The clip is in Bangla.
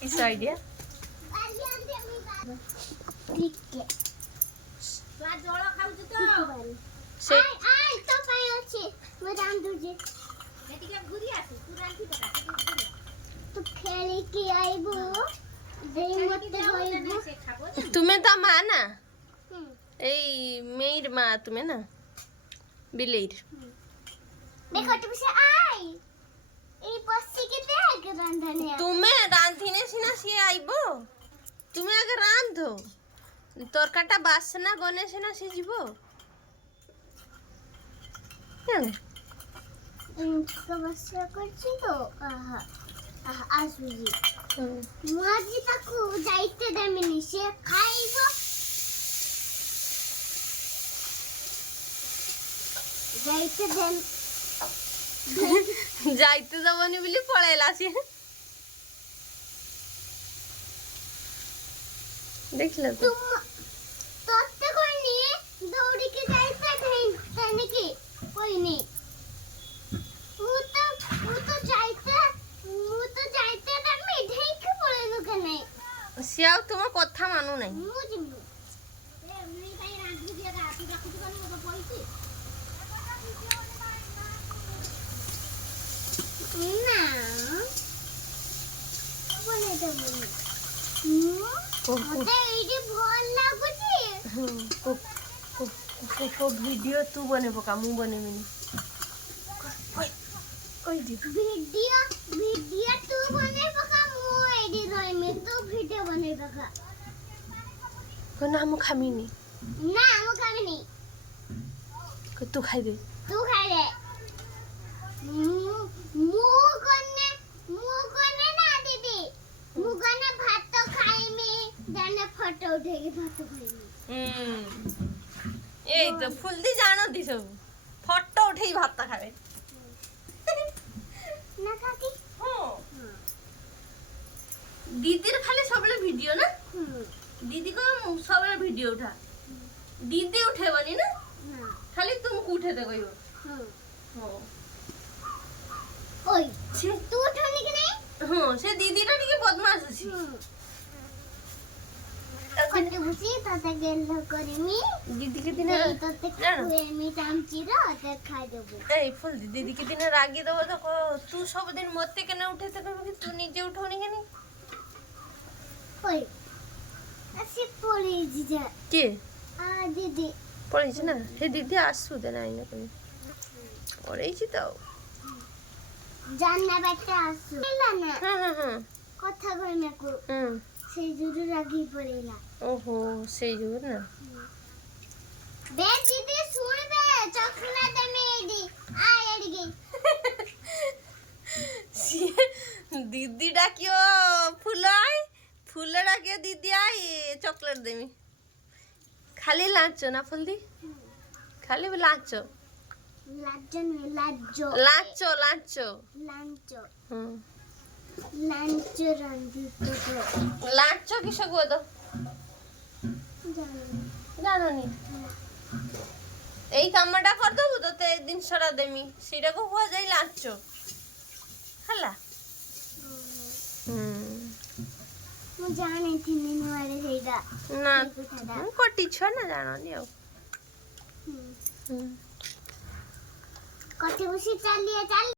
किस आइडिया से तुम्हें तो माँ ना मेर माँ तुम्हें ना बिलेर तुम्हें रांधिने सिना सी आइबो तुम्हें आगे रांधो तरकाटा बासना गने सिना सी जीवो समस्या करছি তো আসুজি মাঝি তাকু যাইতে দেমিনি সে খাইব যাইতে দেন যাইতে যাবনি বলি পড়াইলা সে দেখলে তো তোতে কই নিয়ে দৌড়ি के যাইতে দেই তাই কি কই নি ও তো যাইতে আমি ঢেকে পড়ে দোকানে সিয়াও তোমার কথা মানু নাই মুজিমু এ আমি ভাই রাঁধি দিয়া রাতি রাখু দোকানে মতো পড়িছি না বলে দেব ওটা এইটি ভাল লাগুছি ভিডিও তু বনে পকা মু বনে মিনি ওই দি ভিডিও তু বনে পকা মু এইটি রইমে তো ভিডিও বনে পকা কোন আমু খামিনি না আমু খামিনি তু খাইবে তু খাইবে মু কোনে না দিদি মু কোনে ভাত তো খাইমি জানে ফটো উঠে ভাত খাইমি এই তো ফুল দি জানো দি সব ফটো উঠেই ভাতটা খাবে না কাকি दीदी खाली सबले वीडियो ना दीदी को सबले वीडियो उठा दीदी उठे बनी ना खाली तुमको उठे दे कोई ओई तू उठाने के नहीं हां से दीदी टा टिके बदमाश अछि कते बुसी ताते गेल करिमी दीदी के दिन ताते खाएमी चामची रा ते खाइ देबो ए फुल दीदी के दिन रागी देबो तो तू सब दिन मते केने उठे ते कहबो तू निजे उठोनी के नहीं ओई असि पड़ी जीजा के आ दीदी पड़ी छ ना हे दीदी आसु दे ना आइना कहीं पड़ी छ तो जानना बेटा आसु ना हां কথা কইনা কো সেই জুরু রাগি পড়েলা ओहो সেই জুরু না বে দিদি শুনবে চকলেট আমি এডি আয় এডি दीदी डाकियो फुलाई फूल डाकियो दीदी आई चॉकलेट देमी खाली लाचो ना फुल दी खाली लाचो লাজ্জো নয় লাজ্জো लाचो लाचो লাঞ্চো হুম লাঞ্চো রান্ধিতে তো लाचो किसे को दो জানি জানো নি এই কামটা কর দেবো তো তে দিন সরা দেমি সেটাকে হওয়া যায় লাচো হলা ମୁଁ ଜାଣିଥିଲି ନୂଆରେ ସେଇଟା ନା ପିଠାଟା କଟି ଛୁଆ ନା ଜାଣନି ଆଉ କଟି ବସି ଚାଲିଆ ଚାଲି